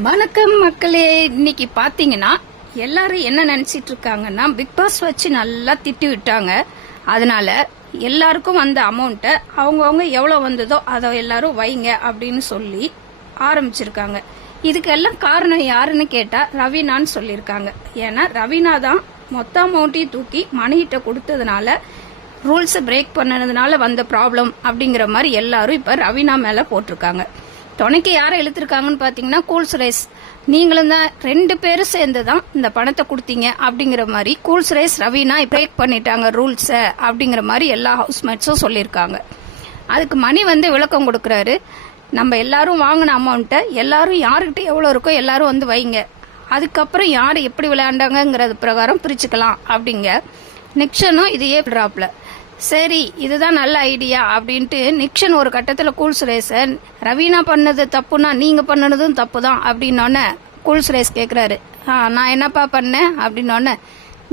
வணக்கம் மக்களே. இன்னைக்கு பாத்தீங்கன்னா எல்லாரும் என்ன நினைச்சிட்டு இருக்காங்கன்னா, பிக் பாஸ் வச்சு நல்லா திட்டி விட்டாங்க. அதனால எல்லாருக்கும் வந்த அமௌண்ட்டை அவங்கவுங்க எவ்வளவு வந்ததோ அதை எல்லாரும் வைங்க அப்படின்னு சொல்லி ஆரம்பிச்சிருக்காங்க. இதுக்கெல்லாம் காரணம் யாருன்னு கேட்டா ரவீனான்னு சொல்லியிருக்காங்க. ஏன்னா ரவீனா தான் மொத்த அமௌண்ட்டையும் தூக்கி மணிகிட்ட கொடுத்ததுனால, ரூல்ஸை பிரேக் பண்ணதுனால வந்த ப்ராப்ளம் அப்படிங்கிற மாதிரி எல்லாரும் இப்ப ரவீனா மேல போட்டிருக்காங்க. துணைக்கு யாரை இழுத்துருக்காங்கன்னு பாத்தீங்கன்னா கூல் சுரேஷ். நீங்களும் தான் 2 பேரும் சேர்ந்து தான் இந்த பணத்தை கொடுத்தீங்க அப்படிங்கிற மாதிரி கூல் சுரேஷ் ரவீனா பிரேக் பண்ணிட்டாங்க ரூல்ஸை அப்படிங்கிற மாதிரி எல்லா ஹவுஸ்மேட்ஸும் சொல்லியிருக்காங்க. அதுக்கு மணி விளக்கம் கொடுக்குறாரு. நம்ம எல்லாரும் வாங்கின அமௌண்ட்டை எல்லாரும் யாருக்கிட்ட எவ்வளோ இருக்கோ எல்லாரும் வைங்க, அதுக்கப்புறம் யார் எப்படி விளையாண்டாங்கிறது பிரகாரம் பிரிச்சுக்கலாம் அப்படிங்க. நிக்ஷனும் இதையே ட்ராப்ல சரி இதுதான் நல்ல ஐடியா அப்படின்ட்டு நிக்ஷன் ஒரு கட்டத்தில் கூல் சுரேஷன் ரவீனா பண்ணது தப்புனா நீங்க பண்ணதும் தப்பு தான் அப்படின்னோடனே கூல் சுரேஷ் கேட்குறாரு, நான் என்னப்பா பண்ணேன் அப்படின்னோடனே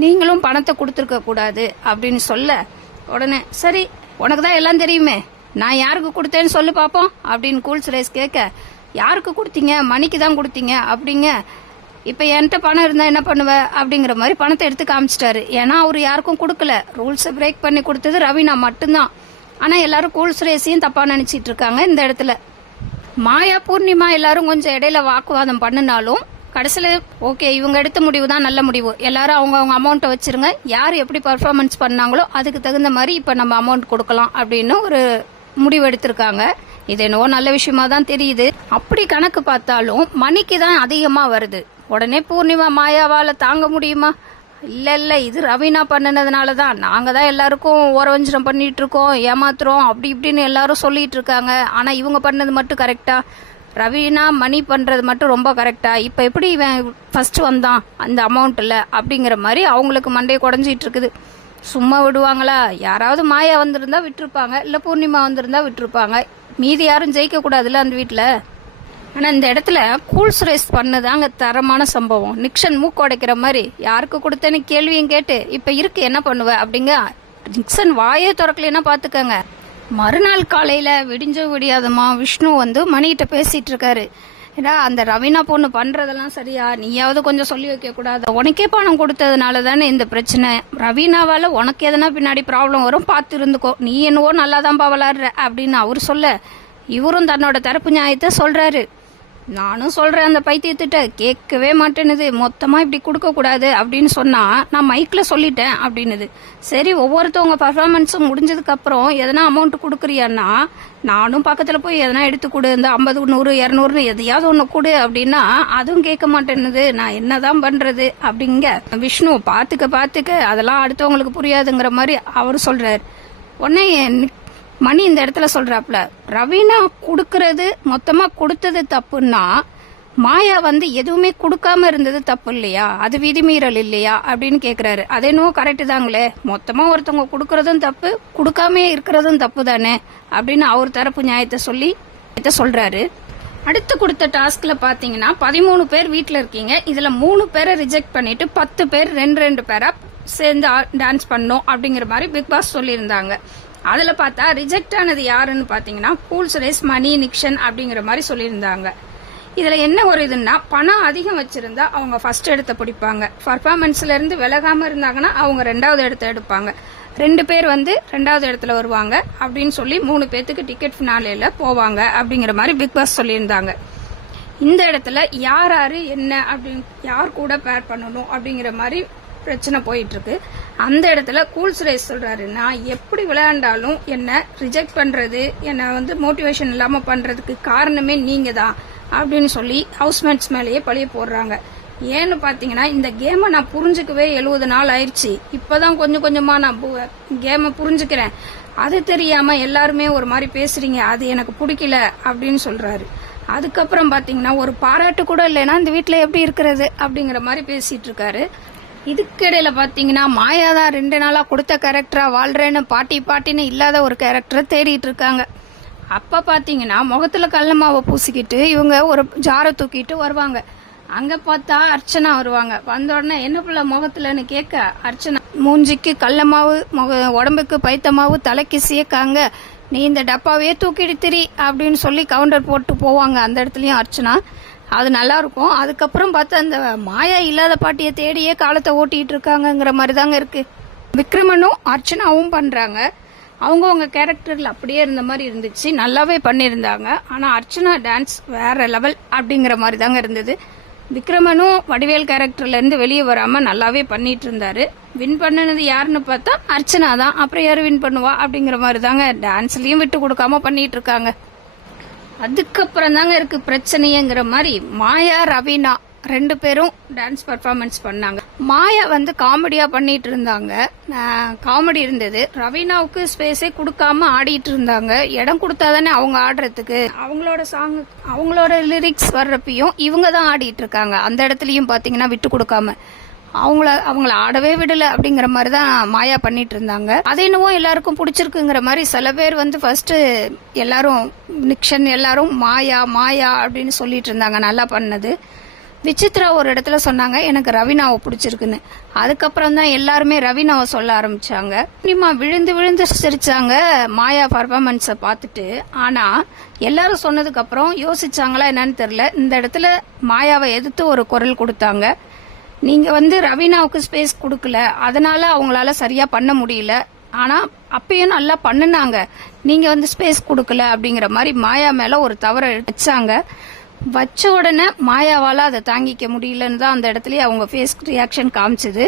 நீங்களும் பணத்தை கொடுத்துருக்க கூடாது அப்படின்னு சொல்ல, உடனே சரி உனக்கு தான் எல்லாம் தெரியுமே, நான் யாருக்கு கொடுத்தேன்னு சொல்லு பார்ப்போம் அப்படின்னு கூல் சுரேஷ் கேட்க, யாருக்கு கொடுத்தீங்க, மணிக்கு தான் கொடுத்தீங்க அப்படிங்க. இப்ப என்கிட்ட பணம் இருந்தா என்ன பண்ணுவ அப்படிங்கிற மாதிரி பணத்தை எடுத்து காமிச்சிட்டாரு. ஏன்னா அவரு யாருக்கும் கொடுக்கல, ரூல்ஸை பிரேக் பண்ணி கொடுத்தது ரவீனா மட்டும்தான். ஆனா எல்லாரும் கூல் சுரேஷையும் தப்பா நினைச்சிட்டு இருக்காங்க. இந்த இடத்துல மாயா பூர்ணிமா எல்லாரும் கொஞ்சம் இடையில வாக்குவாதம் பண்ணினாலும் கடைசியில ஓகே இவங்க எடுத்த முடிவு தான் நல்ல முடிவு, எல்லாரும் அவங்க அமௌண்ட்டை வச்சிருங்க, யார் எப்படி பர்ஃபார்மன்ஸ் பண்ணாங்களோ அதுக்கு தகுந்த மாதிரி இப்ப நம்ம அமௌண்ட் கொடுக்கலாம் அப்படின்னு ஒரு முடிவு எடுத்திருக்காங்க. இது என்னவோ நல்ல விஷயமா தான் தெரியுது. அப்படி கணக்கு பார்த்தாலும் மணிக்கு தான் அதிகமா வருது. உடனே பூர்ணிமா மாயாவால தாங்க முடியுமா? இல்ல இது ரவீனா பண்ணினதுனால தான், நாங்க தான் எல்லாருக்கும் ஓரவஞ்சனம் பண்ணிட்டு இருக்கோம், ஏமாத்துறோம் அப்படி இப்படின்னு எல்லாரும் சொல்லிட்டு இருக்காங்க. ஆனா இவங்க பண்ணது மட்டும் கரெக்டா, ரவீனா மணி பண்றது மட்டும் ரொம்ப கரெக்டா, இப்ப எப்படி இவன் ஃபர்ஸ்ட் வந்தான் அந்த அமௌண்ட்ல அப்படிங்கிற மாதிரி அவங்களுக்கு மண்டையை குடஞ்சிட்டு இருக்குது. சும்மா விடுவாங்களா? யாராவது மாயா வந்திருந்தா விட்டுருப்பாங்க, இல்ல பூர்ணிமா வந்திருந்தா விட்டுருப்பாங்க, மீதி யாரும் ஜெயிக்க கூடாதுல்ல அந்த வீட்டுல. ஆனா இந்த இடத்துல கூல் சுரேஷ் பண்ணதாங்க தரமான சம்பவம். நிக்ஷன் மூக்கு உடைக்கிற மாதிரி யாருக்கு கொடுத்தேன்னு கேள்வியும் கேட்டு இப்ப இருக்கு என்ன பண்ணுவ அப்படிங்க. நிக்ஷன் வாயே திறக்கலன்னா பாத்துக்கங்க. மறுநாள் காலையில விடிஞ்சோ விடியாதமா விஷ்ணு மணிகிட்ட பேசிட்டு இருக்காரு. ஏடா அந்த ரவீனா பொண்ணு பண்றதெல்லாம் சரியா, நீயாவது கொஞ்சம் சொல்லி வைக்க கூடாது, உனக்கே பணம் கொடுத்ததுனால தானே இந்த பிரச்சனை, ரவீனாவால உனக்கு எதனா பின்னாடி ப்ராப்ளம் வரும் பார்த்து இருந்துக்கோ, நீ என்னவோ நல்லாதான் விளாடுற அப்படின்னு அவரு சொல்ல, இவரும் தன்னோட தரப்பு நியாயத்தை சொல்றாரு. நானும் சொல்றேன் அந்த பைத்தியத்திட்ட கேட்கவே மாட்டேனுது, மொத்தமா இப்படி கொடுக்க கூடாது அப்படின்னு சொன்னா நான் மைக்ல சொல்லிட்டேன் அப்படின்னுது. சரி ஒவ்வொருத்தவங்க பர்ஃபார்மன்ஸும் முடிஞ்சதுக்கு அப்புறம் எதனா அமௌண்ட் கொடுக்குறியான்னா நானும் பக்கத்துல போய் எதனா எடுத்து கொடு, இந்த 50 100 200 எதையாவது ஒண்ணு கொடு அப்படின்னா அதுவும் கேட்க மாட்டேன்னுது. நான் என்னதான் பண்றது அப்படிங்க. விஷ்ணு பாத்துக்க அதெல்லாம் அடுத்தவங்களுக்கு புரியாதுங்கிற மாதிரி அவரு சொல்றாரு. உடனே மணி இந்த இடத்துல சொல்றாப்ல, ரவீனா கொடுக்கறது மொத்தமா கொடுத்தது தப்புன்னா மாயா எதுவுமே கொடுக்காம இருந்தது தப்பு இல்லையா, அது விதிமீறல் இல்லையா அப்படின்னு கேக்குறாரு. அது என்னவோ கரெக்ட் தாங்களே, மொத்தமா ஒருத்தவங்க கொடுக்கறதும் தப்பு, கொடுக்காம இருக்கிறதும் தப்பு தானே அப்படின்னு அவர் தரப்பு நியாயத்தை சொல்லி சொல்றாரு. அடுத்து கொடுத்த டாஸ்க்ல பாத்தீங்கன்னா 13 பேர் வீட்டுல இருக்கீங்க, இதுல 3 பேரை ரிஜெக்ட் பண்ணிட்டு 10 பேர் 2 பேரா சேர்ந்து டான்ஸ் பண்ணோம் அப்படிங்கிற மாதிரி பிக் பாஸ் சொல்லியிருந்தாங்க. அதுல பார்த்தா ரிஜெக்ட் ஆனது யாருன்னு பாத்தீங்கன்னா கூல் சுரேஷ், மணி, நிக்ஷன் அப்படிங்கிற மாதிரி சொல்லியிருந்தாங்க. இதுல என்ன ஒரு இதுன்னா, பணம் அதிகம் வச்சிருந்தா அவங்க ஃபர்ஸ்ட் இடத்த பிடிப்பாங்க, பர்ஃபார்மன்ஸ்ல இருந்து விலகாம இருந்தாங்கன்னா அவங்க 2வது இடத்த எடுப்பாங்க, 2 பேர் 2வது இடத்துல வருவாங்க அப்படின்னு சொல்லி 3 பேத்துக்கு டிக்கெட் ஃபினாலேல போவாங்க அப்படிங்கிற மாதிரி பிக் பாஸ் சொல்லியிருந்தாங்க. இந்த இடத்துல யாரு என்ன அப்படின்னு யார் கூட பேர் பண்ணணும் அப்படிங்கிற மாதிரி பிரச்சனை போயிட்டு இருக்கு. அந்த இடத்துல கூல் சுரேஷ் சொல்றாரு, நான் எப்படி விளையாண்டாலும் என்ன ரிஜெக்ட் பண்றது, என்ன மோட்டிவேஷன் இல்லாம பண்றதுக்கு காரணமே நீங்க தான் அப்படின்னு சொல்லி ஹவுஸ்மேட்ஸ் மேலேயே பழிய போடுறாங்க. ஏன்னு பாத்தீங்கன்னா இந்த கேமை நான் புரிஞ்சுக்கவே 70 நாள் ஆயிடுச்சு, இப்பதான் கொஞ்சம் கொஞ்சமா நான் கேமை புரிஞ்சுக்கிறேன், அது தெரியாம எல்லாருமே ஒரு மாதிரி பேசுறீங்க, அது எனக்கு பிடிக்கல அப்படின்னு சொல்றாரு. அதுக்கப்புறம் பாத்தீங்கன்னா ஒரு பாராட்டு கூட இல்லைன்னா இந்த வீட்டுல எப்படி இருக்கிறது அப்படிங்கிற மாதிரி பேசிட்டு இருக்காரு. இதுக்கிடையில பாத்தீங்கன்னா மாயாதான் 2 நாளா கொடுத்த கேரக்டரா வாழ்றேன்னு பாட்டின்னு இல்லாத ஒரு கேரக்டரை தேடிட்டு இருக்காங்க. அப்ப பாத்தீங்கன்னா முகத்துல கடல மாவை பூசிக்கிட்டு இவங்க ஒரு ஜாரை தூக்கிட்டு வருவாங்க. அங்க பார்த்தா அர்ச்சனா வருவாங்க. வந்த உடனே என்ன பிள்ளை முகத்துலன்னு கேட்க, அர்ச்சனா மூஞ்சிக்கு கடல மாவு, உடம்புக்கு பைத்த மாவு, தலைக்கு சீக்காங்க, நீ இந்த டப்பாவே தூக்கிட்டு திரி அப்படின்னு சொல்லி கவுண்டர் போட்டு போவாங்க. அந்த இடத்துலயும் அர்ச்சனா அது நல்லா இருக்கும். அதுக்கப்புறம் பார்த்தா அந்த மாயா இல்லாத பாட்டியை தேடியே காலத்தை ஓட்டிட்டு இருக்காங்கங்கிற மாதிரி தாங்க இருக்கு. விக்ரமனும் அர்ச்சனாவும் பண்றாங்க. அவங்கவுங்க கேரக்டர்ல அப்படியே இருந்த மாதிரி இருந்துச்சு, நல்லாவே பண்ணியிருந்தாங்க. ஆனா அர்ச்சனா டான்ஸ் வேற லெவல் அப்படிங்கிற மாதிரி தாங்க இருந்தது. விக்ரமனும் வடிவேல் கேரக்டர்ல இருந்து வெளியே வராம நல்லாவே பண்ணிட்டு இருந்தாரு. வின் பண்ணது யாருன்னு பார்த்தா அர்ச்சனா தான். அப்புறம் யாரு வின் பண்ணுவா அப்படிங்கிற மாதிரி தாங்க டான்ஸ்லயும் விட்டு கொடுக்காம பண்ணிட்டு இருக்காங்க. அதுக்கப்புறம் தாங்க இருக்கு பிரச்சனைங்கிற மாதிரி மாயா ரவீனா 2 பேரும் டான்ஸ் பர்ஃபார்மன்ஸ் பண்ணாங்க. மாயா வந்து காமெடியா பண்ணிட்டு இருந்தாங்க, காமெடி இருந்தது. ரவீனாவுக்கு ஸ்பேஸே கொடுக்காம ஆடிட்டு இருந்தாங்க. இடம் கொடுத்தாதானே அவங்க ஆடுறதுக்கு. அவங்களோட சாங் அவங்களோட லிரிக்ஸ் வர்றப்பையும் இவங்க தான் ஆடிட்டு இருக்காங்க. அந்த இடத்துலயும் பாத்தீங்கன்னா விட்டு கொடுக்காம அவங்கள ஆடவே விடல அப்படிங்கிற மாதிரி தான் மாயா பண்ணிட்டு இருந்தாங்க. அது என்னவோ எல்லாருக்கும் பிடிச்சிருக்குங்கிற மாதிரி சில பேர் வந்து ஃபர்ஸ்ட் எல்லாரும் நிக்ஷன் எல்லாரும் மாயா மாயா அப்படின்னு சொல்லிட்டு இருந்தாங்க நல்லா பண்ணது. விசித்ரா ஒரு இடத்துல சொன்னாங்க எனக்கு ரவீனாவை பிடிச்சிருக்குன்னு. அதுக்கப்புறம் தான் எல்லாருமே ரவீனாவை சொல்ல ஆரம்பிச்சாங்க. விழுந்து விழுந்து சிரிச்சாங்க மாயா பர்ஃபார்மன்ஸை பார்த்துட்டு. ஆனா எல்லாரும் சொன்னதுக்கு அப்புறம் யோசிச்சாங்களா என்னன்னு தெரியல, இந்த இடத்துல மாயாவை எதிர்த்து ஒரு குரல் கொடுத்தாங்க. நீங்க வந்து ரவீனாவுக்கு ஸ்பேஸ் கொடுக்கல, அதனால அவங்களால சரியா பண்ண முடியல. ஆனா அப்பயும் நல்லா பண்ணுனாங்க, நீங்க வந்து ஸ்பேஸ் கொடுக்கல அப்படிங்கிற மாதிரி மாயா மேல ஒரு தவறை வச்சாங்க. வச்ச உடனே மாயாவால அதை தாங்கிக்க முடியலன்னு தான் அந்த இடத்துலயே அவங்க ஃபேஸ் ரியாக்ஷன் காமிச்சது.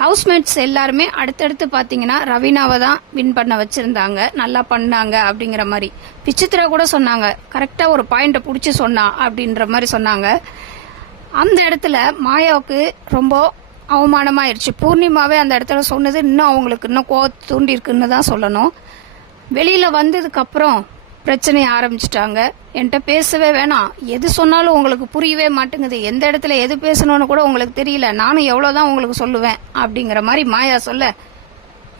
ஹவுஸ்மேட்ஸ் எல்லாருமே அடுத்தடுத்து பாத்தீங்கன்னா ரவீனாவை தான் வின் பண்ண வச்சிருந்தாங்க, நல்லா பண்ணாங்க அப்படிங்கிற மாதிரி. விசித்ரா கூட சொன்னாங்க கரெக்டா ஒரு பாயிண்ட புடிச்சு சொன்னா அப்படின்ற மாதிரி சொன்னாங்க. அந்த இடத்துல மாயாவுக்கு ரொம்ப அவமானமாயிருச்சு. பூர்ணிமாவே அந்த இடத்துல சொன்னது இன்னும் அவங்களுக்கு இன்னும் கோவத்தை தூண்டி இருக்குன்னு தான் சொல்லணும். வெளியில வந்ததுக்கு அப்புறம் பிரச்சனையை ஆரம்பிச்சிட்டாங்க. என்கிட்ட பேசவே வேணாம், எது சொன்னாலும் உங்களுக்கு புரியவே மாட்டேங்குது, எந்த இடத்துல எது பேசணும்னு கூட உங்களுக்கு தெரியல, நானும் எவ்வளவுதான் உங்களுக்கு சொல்லுவேன் அப்படிங்கிற மாதிரி மாயா சொல்ல,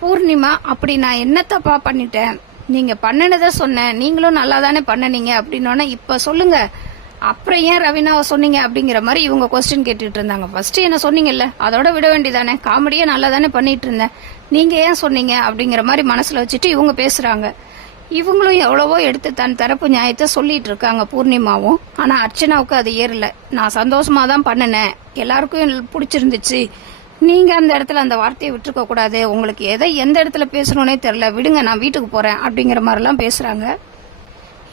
பூர்ணிமா அப்படி நான் என்ன தப்பா பண்ணிட்டேன், நீங்க பண்ணினதை சொன்னேன், நீங்களும் நல்லா தானே பண்ணனீங்க அப்படின்னோன்னா இப்ப சொல்லுங்க, அப்புறம் ஏன் ரவீனாவை சொன்னீங்க அப்படிங்கிற மாதிரி இவங்க கொஸ்டின் கேட்டுட்டு இருந்தாங்க. ஃபர்ஸ்ட் என்ன சொன்னீங்கல்ல அதோட விட வேண்டியதானே, காமெடியா நல்லா தானே பண்ணிட்டு இருந்தேன், நீங்க ஏன் சொன்னீங்க அப்படிங்கிற மாதிரி மனசுல வச்சுட்டு இவங்க பேசுறாங்க. இவங்களும் எவ்வளவோ எடுத்து தன் தரப்பு நியாயத்தை சொல்லிட்டு இருக்காங்க பூர்ணிமாவும். ஆனா அர்ச்சனாவுக்கு அது ஏறல. நான் சந்தோஷமா தான் பண்ணினேன், எல்லாருக்கும் பிடிச்சிருந்துச்சு, நீங்க அந்த இடத்துல அந்த வார்த்தையை விட்டுருக்க கூடாது, உங்களுக்கு எந்த இடத்துல பேசணும்னே தெரியல, விடுங்க நான் வீட்டுக்கு போறேன் அப்படிங்கிற மாதிரி எல்லாம் பேசுறாங்க.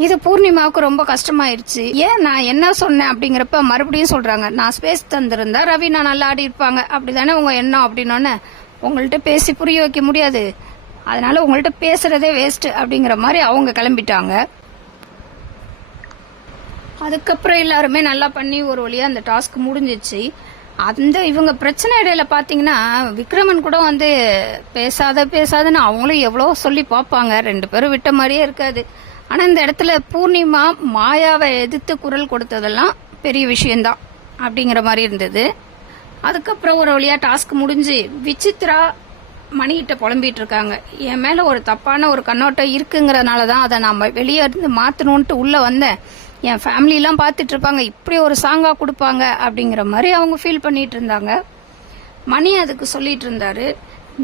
இது பூர்ணிமாவுக்கு ரொம்ப கஷ்டமாயிருச்சு. ஏன் நான் என்ன சொன்னேன் அப்படிங்கிறப்ப மறுபடியும் சொல்றாங்க, நான் ஸ்பேஸ் தந்திருந்தா ரவீனா நல்லா ஆடி இருப்பாங்க, அப்படிதானே உங்க எண்ணம் அப்படின்னோன்னு உங்கள்கிட்ட பேசி புரிய வைக்க முடியாது, அதனால உங்கள்கிட்ட பேசுறதே வேஸ்ட் அப்படிங்கிற மாதிரி அவங்க கிளம்பிட்டாங்க. அதுக்கப்புறம் எல்லாருமே நல்லா பண்ணி ஒரு வழியா அந்த டாஸ்க் முடிஞ்சிச்சு. அந்த இவங்க பிரச்சனை இடையில பாத்தீங்கன்னா விக்ரமன் கூட வந்து பேசாதன்னு அவங்களும் எவ்வளோ சொல்லி பார்ப்பாங்க, 2 பேரும் விட்ட மாதிரியே இருக்காது. ஆனா இந்த இடத்துல பூர்ணிமா மாயாவை எதிர்த்து குரல் கொடுத்ததெல்லாம் பெரிய விஷயம்தான் அப்படிங்கிற மாதிரி இருந்தது. அதுக்கப்புறம் ஒரு வழியா டாஸ்க் முடிஞ்சு விசித்ரா மணிகிட்ட புலம்பிட்டு இருக்காங்க, என் மேல ஒரு தப்பான ஒரு கண்ணோட்டம் இருக்குங்கிறதுனாலதான் அதை நான் வெளியே இருந்து மாத்தணும்ட்டு உள்ள வந்தேன், என் ஃபேமிலி எல்லாம் பாத்துட்டு இருப்பாங்க, இப்படி ஒரு சாங்கா கொடுப்பாங்க அப்படிங்கிற மாதிரி அவங்க ஃபீல் பண்ணிட்டு இருந்தாங்க. மணி அதுக்கு சொல்லிட்டு இருந்தாரு,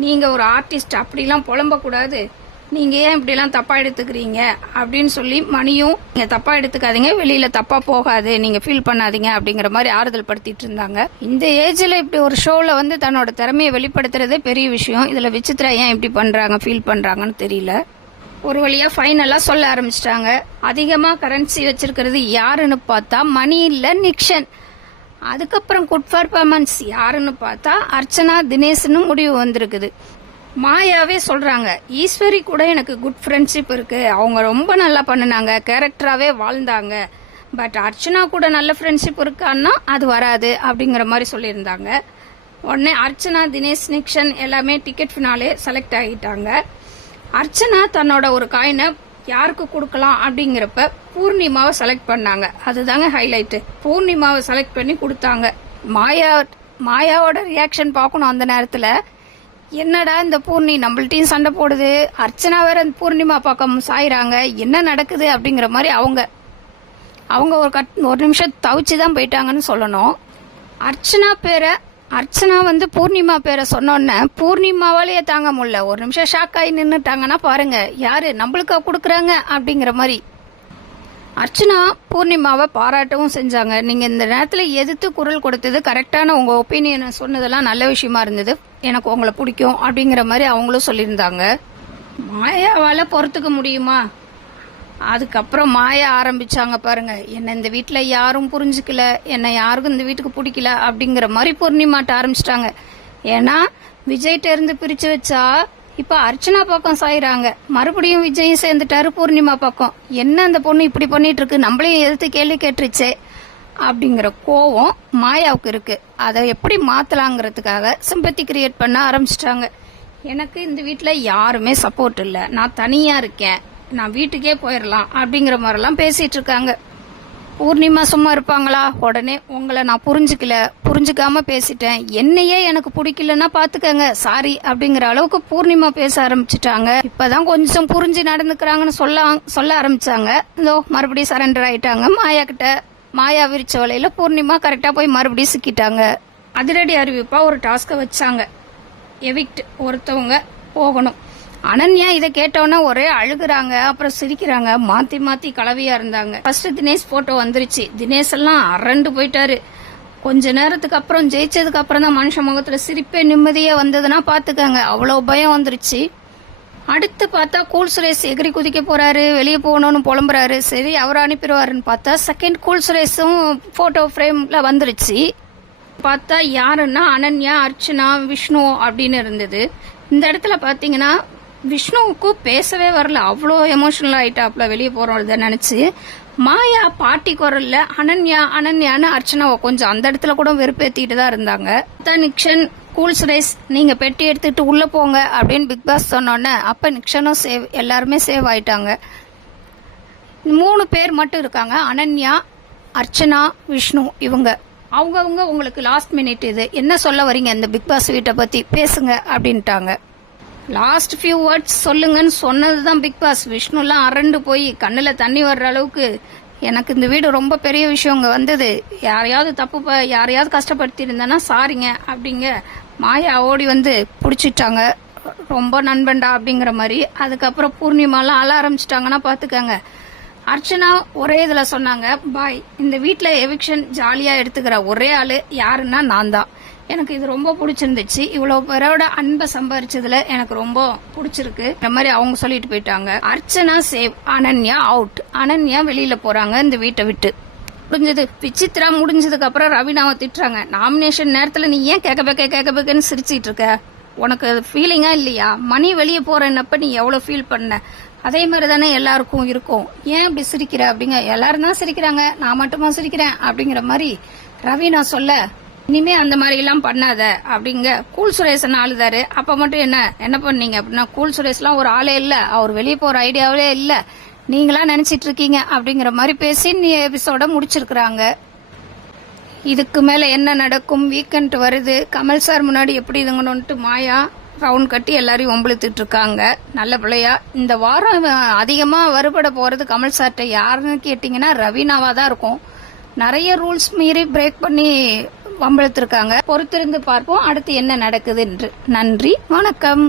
நீங்க ஒரு ஆர்டிஸ்ட், அப்படிலாம் புலம்ப கூடாது, நீங்க ஏன் இப்படி எல்லாம் தப்பா எடுத்துக்கிறீங்க அப்படின்னு சொல்லி மணியும் நீங்க தப்பா எடுத்துக்காதீங்க, வெளியில தப்பா போகாது, நீங்க ஃபீல் பண்ணாதீங்க அப்படிங்கிற மாதிரி ஆறுதல் படுத்திட்டு இருந்தாங்க. இந்த ஏஜ்ல இப்படி ஒரு ஷோல வந்து தன்னோட திறமையை வெளிப்படுத்துறதே பெரிய விஷயம். இதுல விசித்ரா ஏன் இப்படி பண்றாங்க ஃபீல் பண்றாங்கன்னு தெரியல. ஒரு வழியா ஃபைனலா சொல்ல ஆரம்பிச்சிட்டாங்க. அதிகமா கரன்சி வச்சிருக்கிறது யாருன்னு பார்த்தா மணி இல்ல நிக்ஷன். அதுக்கப்புறம் குட் பர்ஃபார்மன்ஸ் யாருன்னு பார்த்தா அர்ச்சனா தினேஷ்னு முடிவு வந்திருக்குது. மாயாவே சொல்றாங்க, ஈஸ்வரி கூட எனக்கு குட் ஃப்ரெண்ட்ஷிப் இருக்கு, அவங்க ரொம்ப நல்லா பண்ணினாங்க, கேரக்டராவே வாழ்ந்தாங்க, பட் அர்ச்சனா கூட நல்ல ஃப்ரெண்ட்ஷிப் இருக்கான்னா அது வராது அப்படிங்கிற மாதிரி சொல்லியிருந்தாங்க. உடனே அர்ச்சனா தினேஷ் நிக்ஷன் எல்லாமே டிக்கெட் ஃபினாலே செலக்ட் ஆகிட்டாங்க. அர்ச்சனா தன்னோட ஒரு காயினை யாருக்கு கொடுக்கலாம் அப்படிங்கிறப்ப பூர்ணிமாவை செலக்ட் பண்ணாங்க. அதுதாங்க ஹைலைட். பூர்ணிமாவை செலக்ட் பண்ணி கொடுத்தாங்க. மாயாவோட ரியாக்ஷன் பார்க்கணும் அந்த நேரத்துல. என்னடா இந்த பூர்ணி நம்மள்ட்டையும் சண்டை போடுது, அர்ச்சனா வேற பூர்ணிமா பக்கம் சாயிறாங்க, என்ன நடக்குது அப்படிங்கிற மாதிரி அவங்க ஒரு நிமிஷம் தவிச்சுதான் போயிட்டாங்கன்னு சொல்லணும். அர்ச்சனா வந்து பூர்ணிமா பேரை சொன்னோன்ன பூர்ணிமாவாலேயே தாங்க முடியல, ஒரு நிமிஷம் ஷாக் ஆகி நின்னுட்டாங்கன்னா பாருங்க, யாரு நம்மளுக்கா கொடுக்குறாங்க அப்படிங்கிற மாதிரி. அர்ச்சனா பூர்ணிமாவை பாராட்டவும் செஞ்சாங்க. நீங்க இந்த நேரத்துல எதிர்த்து குரல் கொடுத்தது கரெக்டான உங்க ஒப்பீனியனை சொன்னதெல்லாம் நல்ல விஷயமா இருந்தது, எனக்கு உங்களை பிடிக்கும் அப்படிங்கிற மாதிரி அவங்களும் சொல்லியிருந்தாங்க. மாயாவால பொறுத்துக்க முடியுமா? அதுக்கப்புறம் மாயா ஆரம்பிச்சாங்க பாருங்க, என்ன இந்த வீட்டுல யாரும் புரிஞ்சுக்கல, என்ன யாருக்கும் இந்த வீட்டுக்கு பிடிக்கல அப்படிங்கிற மாதிரி பூர்ணிமாட்ட ஆரம்பிச்சிட்டாங்க. ஏன்னா விஜய்கிட்ட இருந்து பிரிச்சு வச்சா இப்ப அர்ச்சனா பக்கம் சாயிறாங்க, மறுபடியும் விஜயும் சேர்ந்துட்டாரு பூர்ணிமா பக்கம். என்ன அந்த பொண்ணு இப்படி பண்ணிட்டு இருக்கு, நம்மளையும் எதிர்த்து கேள்வி கேட்டுருச்சே அப்படிங்கிற கோவம் மாயாவுக்கு இருக்கு. அதை எப்படி மாத்தலாங்கிறதுக்காக சிம்பத்தி கிரியேட் பண்ண ஆரம்பிச்சிட்டாங்க. எனக்கு இந்த வீட்டுல யாருமே சப்போர்ட் இல்ல, நான் தனியா இருக்கேன், நான் வீட்டுக்கே போயிடலாம் அப்படிங்கிற மாதிரிலாம் பேசிட்டு இருக்காங்க. பூர்ணிமா சும்மா இருப்பாங்களா? உடனே உங்களை நான் புரிஞ்சுக்காம பேசிட்டேன், என்னையே எனக்கு பிடிக்கலன்னா பாத்துக்கங்க, சாரி அப்படிங்கிற அளவுக்கு பூர்ணிமா பேச ஆரம்பிச்சுட்டாங்க. இப்பதான் கொஞ்சம் புரிஞ்சு நடந்துக்கிறாங்கன்னு சொல்ல ஆரம்பிச்சாங்க. இதோ மறுபடியும் சரண்டர் ஆயிட்டாங்க மாயா கிட்ட. மாயா விரிச்ச வலையில பூர்ணிமா கரெக்டா போய் மறுபடியும் சிக்கிட்டாங்க. அதிரடி அறிவிப்பா ஒரு டாஸ்க வச்சாங்க, எவிக்ட் ஒருத்தவங்க போகணும். அனன்யா இதை கேட்டோன்னா ஒரே அழுகுறாங்க, அப்புறம் சிரிக்கிறாங்க, மாத்தி மாத்தி கலவையா இருந்தாங்க. ஃபர்ஸ்ட் தினேஷ் போட்டோ வந்துருச்சு, தினேஷ் எல்லாம் அரண்டு போயிட்டாரு. கொஞ்ச நேரத்துக்கு அப்புறம் ஜெயிச்சதுக்கு அப்புறம் தான் மனுஷ முகத்துல சிரிப்பே நிம்மதியா வந்ததுன்னா பாத்துக்கங்க, அவ்வளவு பயம் வந்துருச்சு. அடுத்து பார்த்தா கூல் சுரேஷ் எகிரி குதிக்க போறாரு, வெளியே போகணும்னு புலம்புறாரு. சரி அவர் அனுப்பிடுவாருன்னு பார்த்தா செகண்ட் கூல் சுரேஷும் போட்டோ ஃப்ரேம்ல வந்துருச்சு. பார்த்தா யாருன்னா அனன்யா, அர்ச்சனா, விஷ்ணு அப்படின்னு இருந்தது. இந்த இடத்துல பாத்தீங்கன்னா விஷ்ணுவுக்கு பேசவே வரல, அவ்வளோ எமோஷனல் ஆயிட்டாப்ல வெளியே போறோம் நினைச்சு. மாயா பாட்டி குரல்ல அனன்யா அனன்யான்னு அர்ச்சனாவை கொஞ்சம் அந்த இடத்துல கூட வெறுப்பேத்திட்டு தான் இருந்தாங்க. நிக்ஷன், கூல் சுரேஷ் நீங்க பெட்டி எடுத்துட்டு உள்ள போங்க அப்படின்னு பிக் பாஸ் சொன்னோன்னே அப்ப நிக்ஷனும் சேவ், எல்லாருமே சேவ் ஆயிட்டாங்க. 3 பேர் மட்டும் இருக்காங்க, அனன்யா, அர்ச்சனா, விஷ்ணு. இவங்க அவங்கவுங்க உங்களுக்கு லாஸ்ட் மினிட் இது என்ன சொல்ல வரீங்க இந்த பிக் பாஸ் வீட்டை பத்தி பேசுங்க அப்படின்ட்டாங்க. லாஸ்ட் ஃபியூ வேர்ட்ஸ் சொல்லுங்கன்னு சொன்னதுதான் பிக் பாஸ். விஷ்ணுலாம் அரண்டு போய் கண்ணுல தண்ணி வர்ற அளவுக்கு, எனக்கு இந்த வீடு ரொம்ப பெரிய விஷயம் இங்க வந்தது, யாரையாவது யாரையாவது கஷ்டப்படுத்தி இருந்தேன்னா சாரிங்க அப்படிங்க. மாயா ஓடி வந்து புடிச்சிட்டாங்க, ரொம்ப நண்பன்டா அப்படிங்கிற மாதிரி. அதுக்கப்புறம் பூர்ணிமாலாம் அழ ஆரம்பிச்சிட்டாங்கன்னா பாத்துக்கங்க. அர்ச்சனா ஒரே இதுல சொன்னாங்க, பாய், இந்த வீட்டுல எவிக்ஷன் ஜாலியா எடுத்துக்கிற ஒரே ஆளு யாருன்னா நான் தான். எனக்கு இது ரொம்ப பிடிச்சிருந்துச்சு, இவ்வளவு பேரோட அன்பை சம்பாரிச்சதுல எனக்கு ரொம்ப பிடிச்சிருக்கு இந்த மாதிரி அவங்க சொல்லிட்டு போயிட்டாங்க. Archana save, Ananya out. அனன்யா வெளியில போறாங்க இந்த வீட்டை விட்டு. முடிஞ்சது விசித்ரா. முடிஞ்சதுக்கு அப்புறம் ரவினாவை திட்டுறாங்க, நாமினேஷன் நேரத்துல நீ ஏன் கேட்கபேக்கன்னு சிரிச்சிட்டு இருக்க, உனக்கு ஃபீலிங்கா இல்லையா, மணி வெளியே போறேன்னப்ப நீ எவ்வளவு ஃபீல் பண்ண, அதே மாதிரி தானே எல்லாருக்கும் இருக்கும், ஏன் இப்படி சிரிக்கிற அப்படிங்க. எல்லாரும் தான் சிரிக்கிறாங்க, நான் மட்டுமா சிரிக்கிறேன் அப்படிங்கிற மாதிரி ரவினா சொல்ல, இனிமே அந்த மாதிரி எல்லாம் பண்ணாத அப்படிங்க. கூல் சுரேஷன் ஆளுதாரு, அப்ப மட்டும் என்ன பண்ணீங்க அப்படின்னா, கூல் சுரேஷ்லாம் ஒரு ஆளே இல்ல, அவர் வெளியே போற ஐடியாவே இல்ல, நீங்களா நினைச்சிட்டு இருக்கீங்க அப்படிங்கிற மாதிரி பேசி நீ எபிசோட முடிச்சிருக்கிறாங்க. இதுக்கு மேல என்ன நடக்கும்? வீக்கெண்ட் வருது, கமல் சார் முன்னாடி எப்படி இதுங்கன்னு மாயா ரவுண்ட் கட்டி எல்லாரையும் ஒம்பளுத்துட்டு இருக்காங்க. நல்ல பிள்ளையா இந்த வாரம் அதிகமா வருபட போறது கமல் சார்ட்ட யாருன்னு கேட்டீங்கன்னா ரவீனாவா தான் இருக்கும். நிறைய ரூல்ஸ் மீறி பிரேக் பண்ணி வம்பளுத்திருக்காங்க. பொறுத்திருந்து பார்ப்போம் அடுத்து என்ன நடக்குது என்று. நன்றி, வணக்கம்.